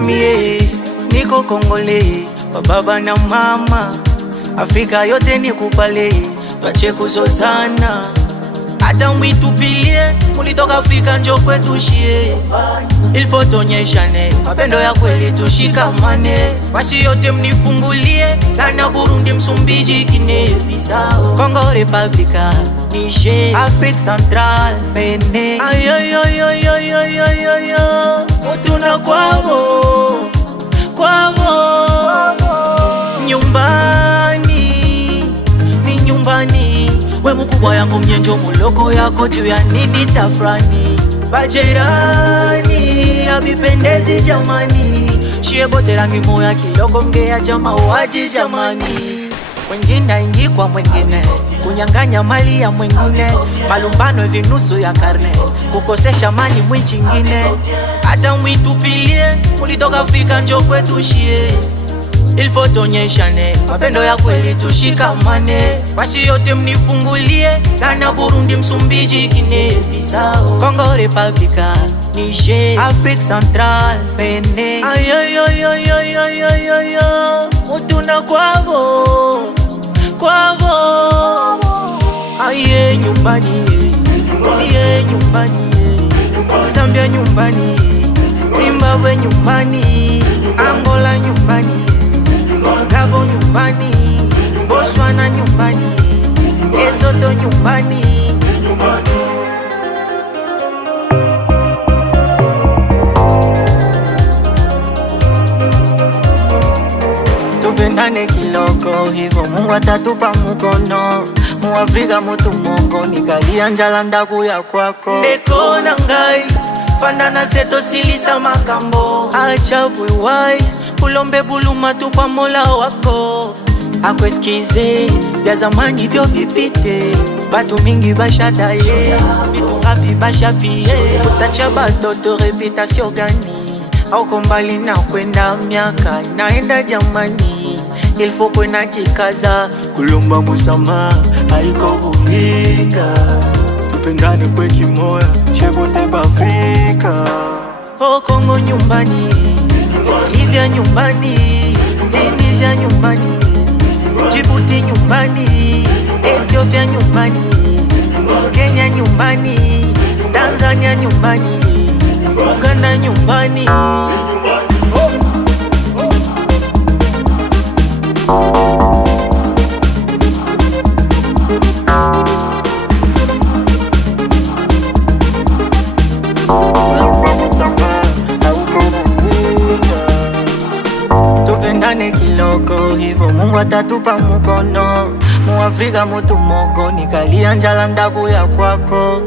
Mie niko Kongole, wa baba na mama, Afrika yote nikupale, twache kuzozana. Hata mwitupilie, mulitoka Afrika njo kwetu shie. Il faut tonyeshane, mapendo ya kweli tushikamane. Fasi yote mnifungulie, Ghana, Burundi, Msumbiji, Guinea Bissau, Congo Republica, Niger, Afrique Central, Benin. Mutuna kwabo, nyumbani, ni nyumbani. We mukubwa yangu mnyenjo muloko yako juu ya nini tafrani. Bajirani, abipendezi jamani. Shie bote rangi moya kiloko mgea jama uaji jamani. Mwengine ingi kwa mwengine, kunyanganya mali ya mwengine. Malumbano vinusu ya karne, kukosesha mani mwinchi ingine. Hata mwitupilie, mulitoka Afrika njo kwetu shie. Il faut tonyeshane, mapendo ya kweli tushikamane. Fasi yote mnifungulie, Ghana, Burundi, Msumbiji, Guinea Bissau, Congo Republica, Niger, Afrique Central, Benin. Mutuna kwabo, aye nyumbani, aye nyumbani, Zambia nyumbani, Zimbabwe nyumbani, Angola nyumbani, Gabon nyumbani, Botswana nyumbani, Lesotho nyumbani. Tupendane kiloko, hivyo Mungu atatupa mkono. Muafrika mutu mongo, nikalia njala ndaku ya kwako. Ndeko na ngai, fandana seto silisa makambo. Acha buiwai, ulombe buluma tu kwa Mola wako. Akweskize, vya zamani vyo bipite. Batu mingi bashadaye, bitu ngapi bashapie. Utacha batoto reputasyo gani? Auko mbali na kwenda miaka naenda jamani. Il faut kwena jikaza, kulomba musama haiko kuhika. Tupendane kwe kimoya, chebote bafrika. Oh Kongo nyumbani, Libya nyumbani, Tunisia nyumbani, Djibouti nyumbani, Ethiopia nyumbani, Kenya nyumbani, Tanzania nyumbani, Uganda nyumbani. Tupendane kiloko, hivyo Mungu atatupa mkono. Muafrika mutu mongo, nikalia njala ndaku ya kwako.